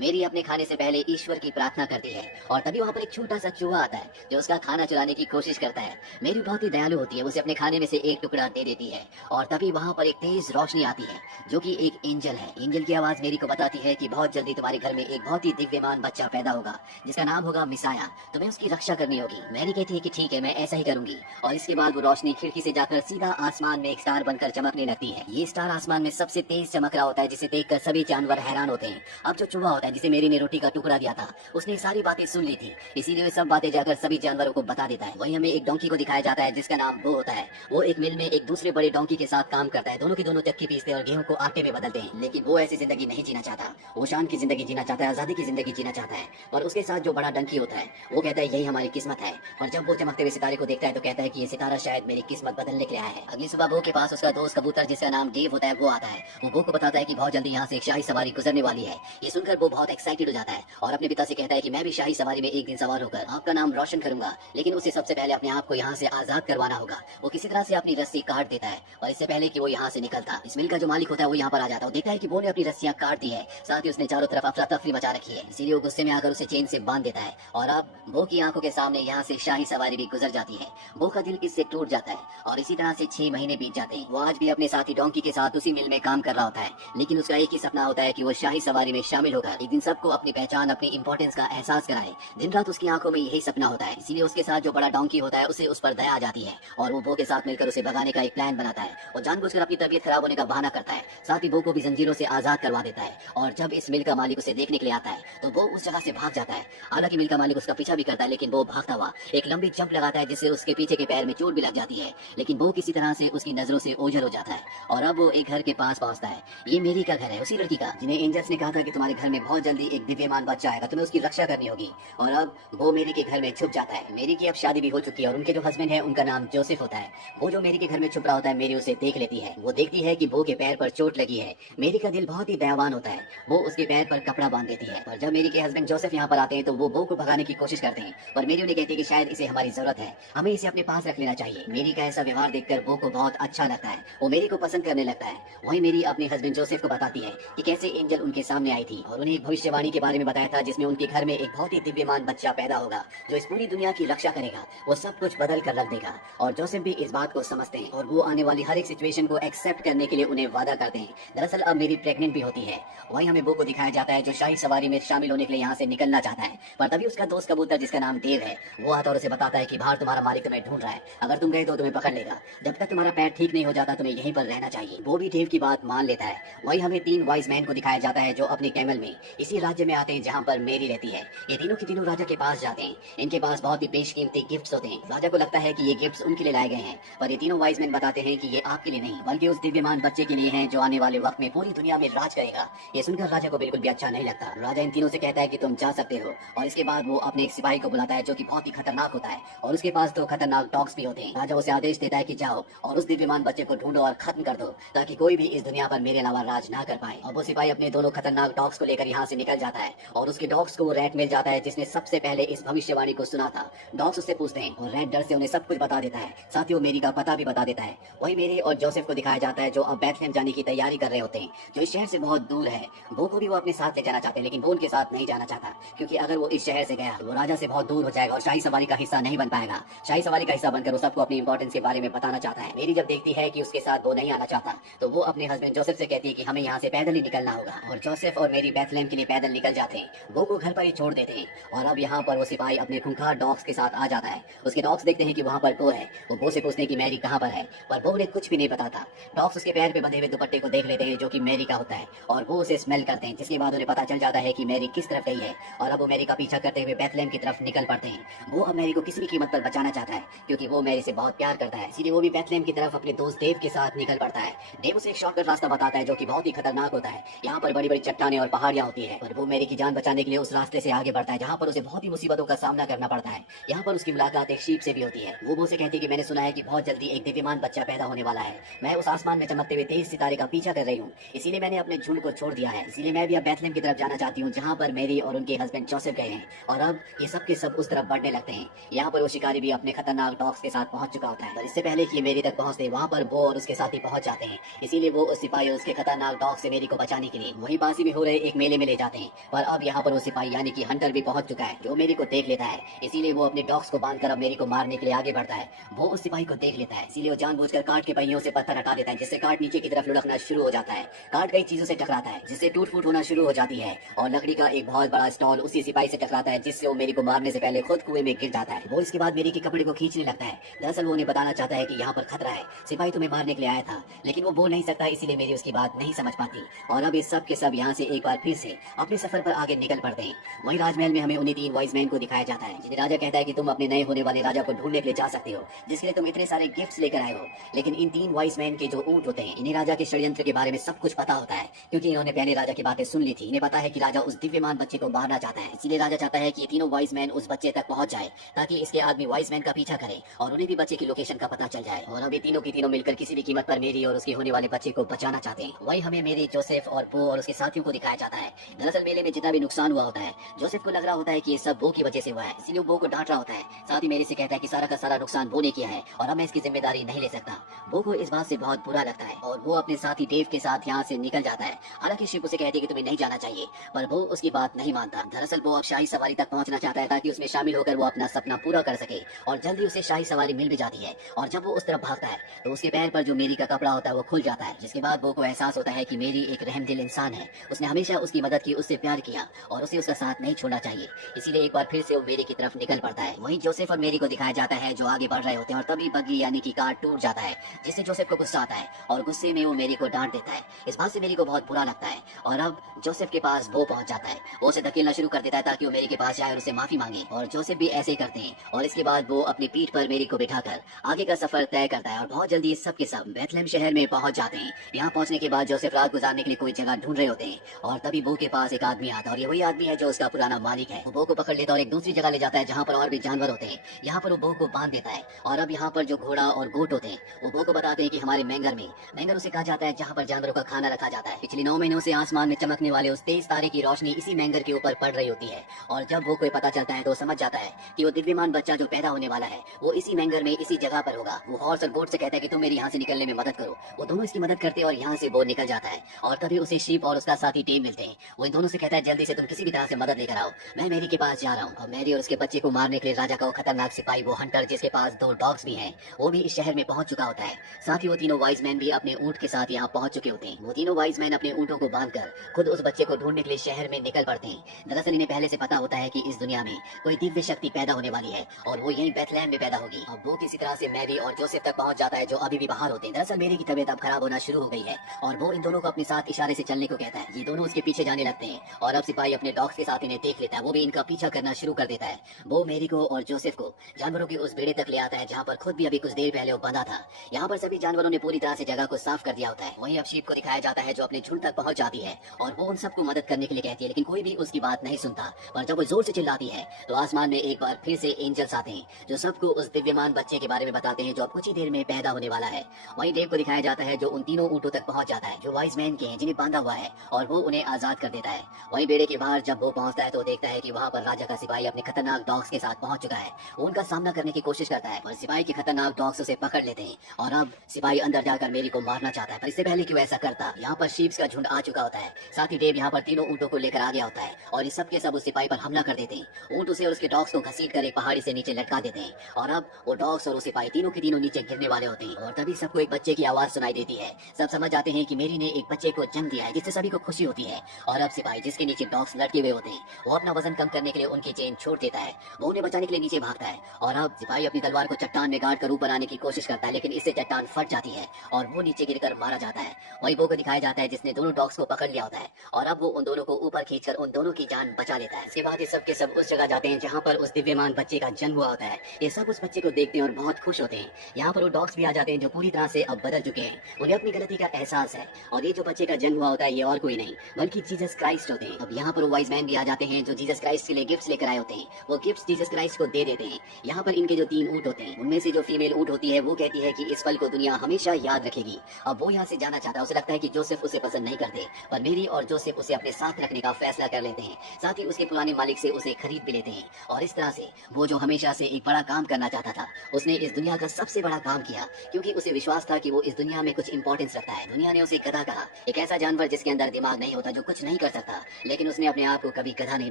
मेरी अपने खाने से पहले ईश्वर की प्रार्थना करती है और तभी वहाँ पर एक छोटा सा चूहा आता है जो उसका खाना चुराने की कोशिश करता है। मेरी बहुत ही दयालु होती है, उसे अपने खाने में से एक टुकड़ा दे देती है और तभी वहाँ पर एक तेज रोशनी आती है जो कि एक एंजल है। एंजल की आवाज मेरी को बताती है कि बहुत जल्दी तुम्हारे घर में एक बहुत ही दिव्यमान बच्चा पैदा होगा जिसका नाम होगा मिसाया। तुम्हें उसकी रक्षा करनी होगी। मैरी कहती है कि ठीक है, मैं ऐसा ही करूंगी। और इसके बाद वो रोशनी खिड़की से जाकर सीधा आसमान में एक स्टार बनकर चमकने लगती है। ये स्टार आसमान में सबसे तेज चमक रहा होता है जिसे देखकर सभी जानवर हैरान होते हैं। अब जो चूहा होता है जिसे मेरी ने रोटी का टुकड़ा दिया था उसने सारी बातें सुन ली थी, इसीलिए वे सब बातें जाकर सभी जानवरों को बता देता है। वहीं हमें एक डोंकी को दिखाया जाता है जिसका नाम बो होता है। वो एक मिल में एक दूसरे बड़े डोंकी के साथ काम करता है। दोनों की दोनों चक्की पीसते हैं और गेहूं को आटे में बदलते हैं। लेकिन वो ऐसी जिंदगी नहीं जीना चाहता। वो शान की जिंदगी जीना चाहता है, आजादी की जिंदगी जीना चाहता है। और उसके साथ जो बड़ा डंकी होता है वो कहता है यही हमारी किस्मत है। और जब वो चमकते हुए सितारे को देखता है तो कहता है कि ये सितारा शायद मेरी किस्मत बदलने के लिए आया है। अगली सुबह बो के पास उसका दोस्त कबूतर जिसका नाम डेव होता है वो आता है। वो बो को बताता है कि बहुत जल्दी यहाँ से एक शाही सवारी गुजरने वाली है। ये सुनकर वो बहुत एक्साइटेड हो जाता है और अपने पिता से कहता है कि मैं भी शाही सवारी में एक दिन सवार होकर आपका नाम रोशन करूंगा, लेकिन उसे सबसे पहले अपने आप को यहाँ से आजाद करवाना होगा। वो किसी तरह से अपनी रस्सी काट देता है और इससे पहले कि वो यहाँ से निकलता, इस मिल का जो मालिक होता है वो यहाँ पर आ जाता है। देखता है कि बो ने अपनी रस्सियां काट दी है, साथ ही उसने चारों तरफ अफरा तफरी मचा रखी है। इसीलिए वो गुस्से में आकर उसे चेन से बांध देता है और अब बो की आंखों के सामने यहाँ से शाही सवारी भी गुजर जाती है। बो का दिल इससे टूट जाता है और इसी तरह से 6 महीने बीत जाते हैं। वो आज भी अपने साथी डोंकी के साथ उसी मिल में काम कर रहा होता है, लेकिन उसका एक ही सपना होता है कि वो शाही सवारी में शामिल होकर एक दिन सबको अपनी पहचान, अपनी इंपॉर्टेंस का एहसास कराए। दिन रात उसकी आंखों में यही सपना होता है। इसीलिए उसके साथ जो बड़ा डोंकी होता है उसे उस पर दया आ जाती है और वो बो के साथ मिलकर उसे भगाने का एक प्लान बनाता है और जानबूझकर अपनी तबीयत खराब होने का बहाना करता है। साथ ही बो को भी जंजीरों से आजाद करवा देता है। और जब इस मिल का मालिक उसे देखने के लिए आता है तो वो उस जगह से भाग जाता है। हालांकि मिल का मालिक उसका पीछा भी करता है, लेकिन वो भागता हुआ एक लंबी जंप लगाता है जिससे उसके पीछे के पैर में चोट भी लग जाती है। लेकिन वो किसी तरह से उसकी नजरों से ओझल हो जाता है और अब वो एक घर के पास पहुंचता है। ये मेरी का घर है, उसी लड़की का जिन्हें एंजल्स ने कहा था कि तुम्हारे घर में बहुत जल्दी एक दिव्यमान बच्चा आएगा, तुम्हें उसकी रक्षा करनी होगी। और अब वो मेरी के घर में छुप जाता है। मेरी की अब शादी भी हो चुकी है और उनके जो हस्बैंड है उनका नाम जोसेफ होता है। वो जो मेरी के घर में छुप रहा होता है, मेरी उसे देख लेती है। वो देखती है कि बो के पैर पर चोट लगी है। मेरी का दिल बहुत ही दयावान होता है। वो उसके पैर पर कपड़ा बांध देती है और जब मेरी के हस्बैंड जोसेफ यहाँ पर आते हैं तो वो बो को भगाने की कोशिश करते हैं और मेरी उन्हें कहती है कि शायद इसे हमारी जरूरत है, हमें इसे अपने पास रख लेना चाहिए। मेरी का ऐसा व्यवहार देखकर बो को बहुत अच्छा लगता है। वो मेरी को पसंद करने लगता है। वहीं मेरी अपने हस्बैंड जोसेफ को बताती है कि कैसे एंजल उनके सामने आई थी और उन्हें एक भविष्यवाणी के बारे में बताया था जिसमें उनके घर में एक बहुत ही दिव्यमान बच्चा पैदा होगा जो इस पूरी दुनिया की रक्षा करेगा। वो सब कुछ बदल कर रख देगा और जोसेफ भी इस बात को समझते हैं और वो आने वाली हर एक सिचुएशन को एक्सेप्ट करने के लिए उन्हें वादा करते हैं। दरअसल अब मेरी प्रेग्नेंट भी होती है। वहीं हमें बो को दिखाया जाता है जो शाही सवारी में शामिल होने के लिए यहाँ से निकलना चाहता है, पर तभी उसका दोस्त कबूतर जिसका नाम देव है वो आता और उसे बताता है कि बाहर तुम्हारा मालिक तुम्हें ढूंढ रहा है, अगर तुम गए तो तुम्हें पकड़ लेगा। जब तक तुम्हारा पैर ठीक नहीं हो जाता तुम्हें यहीं पर रहना चाहिए। वो भी देव की बात मान लेता है। वहीं हमें 3 वाइज मैन को दिखाया जाता है जो अपने कैमल में इसी राज्य में आते हैं जहाँ पर मेरी रहती है। ये तीनों की तीनों राजा के पास जाते हैं। इनके पास बहुत ही बेशकीमती गिफ्ट्स होते हैं। राजा को लगता है कि ये गिफ्ट्स उनके लिए लाए गए हैं, पर ये तीनों वाइज मैन बताते हैं कि ये आपके लिए नहीं बल्कि उस दिव्यमान बच्चे के लिए हैं जो आने वाले वक्त में पूरी दुनिया में राज करेगा। ये सुनकर राजा को बिल्कुल भी अच्छा नहीं लगता। राजा इन तीनों से कहता है कि तुम जा सकते हो और इसके बाद वो अपने एक सिपाही को बुलाता है जो कि बहुत ही खतरनाक होता है और उसके पास 2 खतरनाक डॉग्स भी होते हैं। राजा उसे आदेश देता है कि जाओ और उस दिव्यमान बच्चे को ढूंढो और खत्म कर दो ताकि कोई भी इस दुनिया पर मेरे अलावा राज ना कर पाए। और वो सिपाही अपने दोनों खतरनाक डॉग्स को लेकर यहाँ से निकल जाता है और उसके डॉग्स को वो रैट मिल जाता है जिसने सबसे पहले इस भविष्यवाणी को सुना था। डॉग्स उससे पूछते हैं और रैट डर से उन्हें सब कुछ बता देता है, साथ ही वो मेरी का पता भी बता देता है। वही मेरी और जोसेफ को दिखाया जाता है जो अब बैथलेहम जाने की तैयारी कर रहे होते हैं जो इस शहर से बहुत दूर है। वो को भी वो अपने साथ ले जाना चाहते हैं, लेकिन वो उनके साथ नहीं जाना चाहता क्योंकि अगर वो इस शहर से गया तो वो राजा से बहुत दूर हो जाएगा और शाही सवारी का हिस्सा नहीं बन पाएगा। शाही सवारी का हिस्सा बनकर वो सबको अपनी इंपॉर्टेंस के बारे में बताना चाहता है। मेरी जब देखती है कि उसके साथ वो नहीं आना चाहता तो वो अपने हस्बैंड जोसेफ से कहती है कि हमें यहाँ से पैदल ही निकलना होगा और जोसेफ और मेरी बैथलेहम के लिए पैदल निकल जाते हैं। वो को घर पर ही छोड़ देते हैं और अब यहाँ पर वो सिपाही अपने खूंखार डॉग्स के साथ आ जाता है। उसके डॉग्स देखते हैं कि वहाँ पर बो है। वो बो से पूछते हैं कि मैरी कहाँ पर है, पर बो उन्हें कुछ भी नहीं बताता। डॉग्स उसके पैर पे बंधे हुए दुपट्टे को देख लेते हैं जो कि मैरी का होता है और वो उसे स्मेल करते हैं, जिसके बाद उन्हें पता चल जाता है कि मैरी किस तरफ गई है और अब वो मैरी का पीछा करते हुए बैथलेहम की तरफ निकल पड़ते हैं। वो अब मैरी को किसी भी कीमत पर बचाना चाहता है क्योंकि वो मैरी से बहुत प्यार करता है, इसीलिए वो भी बैथलेहम की तरफ अपने दोस्त देव के साथ निकल पड़ता है। देव उसे एक शॉर्टकट रास्ता बताता है जो कि बहुत ही खतरनाक होता है। यहाँ पर बड़ी बड़ी चट्टानें और पहाड़ियाँ होती है और वो मैरी की जान बचाने के लिए उस रास्ते से आगे बढ़ता है जहाँ पर उसे बहुत ही मुसीबतों का सामना करना पड़ता है। यहाँ पर उसकी मुलाकात एक शीप से भी होती है। वो मुझसे कहती है कि मैंने सुना है कि बहुत जल्दी एक दिव्यमान बच्चा पैदा होने वाला है। मैं उस आसमान में चमकते हुए तेज सितारे का पीछा कर रही हूँ, इसीलिए मैंने अपने झुंड को छोड़ दिया है। इसीलिए मैं भी अब बैथलेहम की तरफ जाना चाहती हूँ जहाँ पर मेरी और उनके हस्बैंड जोसेफ गए हैं और अब ये सब के सब उस तरफ बढ़ने लगते हैं। यहाँ पर वो शिकारी भी अपने खतरनाक डॉग्स के साथ पहुंच चुका होता है, पर इससे पहले कि ये मेरी तक पहुंचते वहाँ पर वो और उसके साथी पहुंच जाते हैं। इसीलिए वो उस सिपाही और उसके खतरनाक डॉग से मेरी को बचाने के लिए वहीं पास ही में हो रहे एक मेले में ले जाते हैं। पर अब यहाँ पर वो सिपाही यानी कि हंटर भी पहुंच चुका है, जो मेरी को देख लेता है। इसीलिए वो अपने डॉग्स को बांधकर अब मेरी को मारने के लिए आगे बढ़ता है। वो उस सिपाही को देख लेता है, इसीलिए वो जानबूझकर कार्ट के पहियों से पत्थर हटा देता है, जिससे कार्ट नीचे की तरफ लुढ़कना शुरू हो जाता है। कार्ट कई चीजों से टकराता है, जिससे टूट फूट होना शुरू हो जाती है और लकड़ी का एक बहुत बड़ा स्टॉल उसी सिपाही से टकराता है, जिससे वो मेरी को मारने से पहले खुद कुएं में गिर जाता है। वो इसके बाद मेरी के कपड़े को खींचने लगता है। दरअसल वो उन्हें बताना चाहता है कि यहाँ पर खतरा है, सिपाही तुम्हें मारने के लिए आया था, लेकिन वो बोल नहीं सकता, इसीलिए मेरी उसकी बात नहीं समझ पाती। और अब इस सब के सब यहाँ से एक बार फिर से अपने सफर पर आगे निकल पड़ते हैं। वहीं राजमहल में हमें उन्हीं 3 वाइज मैन को दिखाया जाता है, जिन्हें राजा कहता है कि तुम अपने नए होने वाले राजा को ढूंढने के लिए जा सकते हो, जिसके लिए तुम इतने सारे गिफ्ट्स लेकर आए हो। लेकिन इन 3 वाइज मैन के जो ऊंट होते हैं, इन्हें राजा के षड्यंत्र के बारे में सब कुछ पता होता है, क्योंकि इन्होंने पहले राजा की बातें सुन ली थी। इन्हें पता है कि राजा उस दिव्यमान बच्चे को मारना चाहता है, इसलिए राजा चाहता है कि ये तीनों वाइज मैन उस बच्चे तक पहुंच जाए, ताकि इसके आदमी वाइज मैन का पीछा करें और उन्हें भी बच्चे की लोकेशन का पता चल जाए। और अभी तीनों की तीनों मिलकर किसी भी कीमत पर मेरी और उसके होने वाले बच्चे को बचाना चाहते हैं। वही हमें मेरी, जोसेफ और बो और उसके साथियों को दिखाया जाता है। दरअसल मेले में जितना भी नुकसान हुआ होता है, जोसेफ को लग रहा होता है कि ये सब बो की वजह से हुआ है, इसलिए वो बो को डांट रहा होता है। साथ ही मेरी से कहता है कि सारा का सारा नुकसान बो ने किया है और अब मैं इसकी जिम्मेदारी नहीं ले सकता। बो को इस बात से बहुत बुरा लगता है और वो अपने साथी डेव के साथ यहाँ से निकल जाता है। हालांकि शिप उसे कहती है कि तुम्हें नहीं जाना चाहिए, पर वो उसकी बात नहीं मानता। दरअसल वो अब शाही सवारी तक पहुंचना चाहता है, ताकि उसमें शामिल होकर वो अपना सपना पूरा कर सके। और जल्दी उसे शाही सवारी मिल भी जाती है और जब वो उस तरफ भागता है तो उसके पैर पर जो मेरी का कपड़ा होता है वो खुल जाता है, जिसके बाद वो को एहसास होता है कि मेरी एक रहमदिल इंसान है, उसने हमेशा उसकी मदद की, उससे प्यार किया और उसे उसका साथ नहीं छोड़ना चाहिए। इसीलिए एक बार फिर से वो मेरी की तरफ निकल पड़ता है। वहीं जोसेफ और मेरी को दिखाया जाता है जो आगे बढ़ रहे होते हैं और तभी बग्गी यानी कि कार टूट जाता है, जिससे जोसेफ को गुस्सा आता है और गुस्से में वो मेरी को डांट देता है। इस बात से मेरी को बहुत बुरा लगता है और अब जोसेफ के पास वो पहुंच जाता है। वो उसे धकेलना शुरू कर देता है ताकि वो मेरी के पास जाए और उसे माफी मांगे, और जोसेफ भी ऐसे ही करते हैं। और इसके बाद वो अपनी पीठ पर मेरी को बिठाकर आगे का सफर तय करता है और बहुत जल्दी सब के सब बेथलेहम शहर में पहुंच जाते हैं। यहाँ पहुंचने के बाद जोसेफ रात गुजारने के लिए कोई जगह ढूंढ रहे होते हैं और तभी बो के पास एक आदमी आता है और ये वही आदमी है जो उसका पुराना मालिक है। वो बो को पकड़ लेता है और एक दूसरी जगह ले जाता है जहाँ पर और भी जानवर होते हैं। यहाँ पर वो बो को बांध देता है और अब यहाँ पर जो घोड़ा और गोट होते हैं वो बो को बताते हैं कि हमारे मैंगर उसे कहा जाता है जहाँ पर जानवरों का खाना रखा जाता है। पिछले 9 महीनों से आसमान में चमकने वाले उस तेज तारे की रोशनी इसी मैंगर के ऊपर पड़ रही होती है और जब वो कोई पता चलता है तो समझ जाता है कि वो दिव्यमान बच्चा जो पैदा होने वाला है वो इसी मैंगर में इसी जगह पर होगा। वो हॉर्स और गोट से कहता है कि तुम मेरे यहाँ से निकलने में मदद करो। वो दोनों इसकी मदद करते हैं और यहाँ से वो निकल जाता है और तभी उसे शीप और उसका साथी टेम मिलते हैं। वो इन दोनों से कहता है जल्दी से तुम किसी भी तरह से मदद लेकर आओ, मैं मैरी के पास जा रहा हूँ। और मैरी और उसके बच्चे को मारने के लिए राजा का वो खतरनाक सिपाही, वो हंटर जिसके पास 2 डॉग्स भी हैं, वो भी इस शहर में पहुंच चुका होता है। साथ ही वो तीनों वाइज मैन भी अपने ऊंट के साथ यहाँ पहुंच चुके होते हैं। वो तीनों वाइज मैन अपने ऊंटों को बांधकर खुद उस बच्चे को ढूंढने के लिए शहर में निकल पड़ते हैं। दरअसल इन्हें पहले से पता होता है कि इस दुनिया में कोई दिव्य शक्ति पैदा होने वाली है और वो यहीं बेथलेहम में पैदा होगी। अब वो किसी तरह से मैरी और जोसेफ तक पहुंच जाता है जो अभी भी बाहर होते हैं। दरअसल मेरी की तबीयत अब खराब होना शुरू हो गई है और वो इन दोनों को अपने साथ इशारे से चलने को कहता है। ये दोनों उसके पीछे जाने लगते हैं और अब सिपाही अपने डॉग्स के साथ इन्हें देख लेता है, वो भी इनका पीछा करना शुरू कर देता है। वो मेरी को और जोसेफ को जानवरों की उस बेड़े तक ले आता है जहाँ पर खुद भी अभी कुछ देर पहले वो बंधा था। यहाँ पर सभी जानवरों ने पूरी तरह से जगह को साफ कर दिया होता है। वहीं अब शीप को दिखाया जाता है जो अपने झुंड तक पहुंच जाती है और वो उन सबको मदद करने के लिए कहती है, लेकिन कोई भी उसकी बात नहीं सुनता। पर जब वो जोर से चिल्लाती है तो आसमान में एक बार फिर से एंजल्स आते हैं जो सबको उस दिव्यमान बच्चे के बारे में बताते हैं जो अब कुछ ही देर में पैदा होने वाला है। वहीं डेव को दिखाया जाता है जो उन तीनों ऊंटों तक पहुंच जाता है जो वाइज मैन के हैं, जिन्हें बांधा हुआ है, और वो उन्हें आजाद कर देता है। वहीं बेड़े के बाहर जब वो पहुंचता है तो देखता है कि वहाँ पर राजा का सिपाही अपने खतरनाक डॉग्स के साथ पहुंच चुका है। वो उनका सामना करने की कोशिश करता है पर सिपाही के खतरनाक डॉग्स उसे पकड़ लेते हैं और अब सिपाही अंदर जाकर मेरी को मारना चाहता है, पर इससे पहले कि वो ऐसा करता यहाँ पर शीप्स का झुंड आ चुका होता है। साथ ही डेव यहाँ पर तीनों ऊंटों को लेकर आ गया होता है और इस सब के सब उस सिपाही पर हमला कर देते हैं। ऊंट उसे और उसके डॉग्स को घसीट कर एक पहाड़ी से नीचे लटका देते हैं और अब वो डॉग्स और वो सिपाही तीनों के तीनों नीचे गिरने वाले होते हैं। और तभी सबको एक बच्चे की आवाज सुनाई देती है। सब समझ जाते हैं कि मेरी ने एक बच्चे को जन्म दिया है, जिससे सभी को खुशी होती है। और अब सिपाही जिसके नीचे डॉग्स लटके हुए होते हैं वो अपना वजन कम करने के लिए उनकी चेन छोड़ देता है। वो उन्हें बचाने के लिए नीचे भागता है और अब सिपाही अपनी तलवार को चट्टान में गाड़ कर ऊपर आने की कोशिश करता है, लेकिन इससे चट्टान फट जाती है और वो नीचे गिरकर मारा जाता है। वही वो को दिखाया जाता है जिसने दोनों डॉग्स को पकड़ लिया होता है और अब वो उन दोनों को ऊपर खींचकर उन दोनों की जान बचा लेता है। इसके बाद ये सब के सब उस जगह जाते हैं जहाँ पर उस दिव्यमान बच्चे का जन्म हुआ होता है। ये सब उस बच्चे को देखते हैं और बहुत खुश होते हैं। यहाँ पर वो डॉग्स भी आ जाते हैं जो पूरी तरह से अब बदल चुके हैं, उन्हें अपनी गलती का एहसास है और ये जो बच्चे का जन्म हुआ होता है ये और कोई नहीं बल्कि जीसस क्राइस्ट होते हैं। अब यहाँ पर वो वाइज मैन भी आ जाते हैं जो जीसस क्राइस्ट के लिए गिफ्ट्स लेकर आए होते हैं। वो गिफ्ट्स जीसस क्राइस्ट को दे देते हैं। यहाँ पर इनके जो 3 ऊंट होते हैं उनमें से जो फीमेल ऊंट होती है वो कहती है कि इस पल को दुनिया हमेशा याद रखेगी। अब वो यहाँ से जाना चाहता है, उसे लगता है कि जोसेफ उसे पसंद नहीं करते, पर मेरी और जोसेफ उसे अपने साथ रखने का फैसला कर लेते हैं। साथ ही उसके पुराने मालिक से उसे खरीद भी लेते हैं और इस तरह से वो जो हमेशा से एक बड़ा काम करना चाहता था उसने इस दुनिया का सबसे बड़ा काम किया, क्योंकि उसे विश्वास था कि वो इस दुनिया में कुछ इंपॉर्टेंस रखता है। दुनिया ने उसे गधा कहा, एक ऐसा जानवर जिसके अंदर दिमाग नहीं होता, जो कुछ नहीं नहीं कर सकता, लेकिन उसने अपने आप को कभी गधा नहीं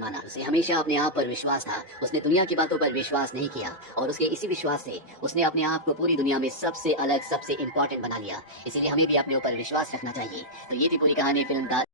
माना। उसे हमेशा अपने आप पर विश्वास था। उसने दुनिया की बातों पर विश्वास नहीं किया और उसके इसी विश्वास से उसने अपने आप को पूरी दुनिया में सबसे अलग, सबसे इंपॉर्टेंट बना लिया। इसीलिए हमें भी अपने ऊपर विश्वास रखना चाहिए। तो ये थी पूरी कहानी फिल्म द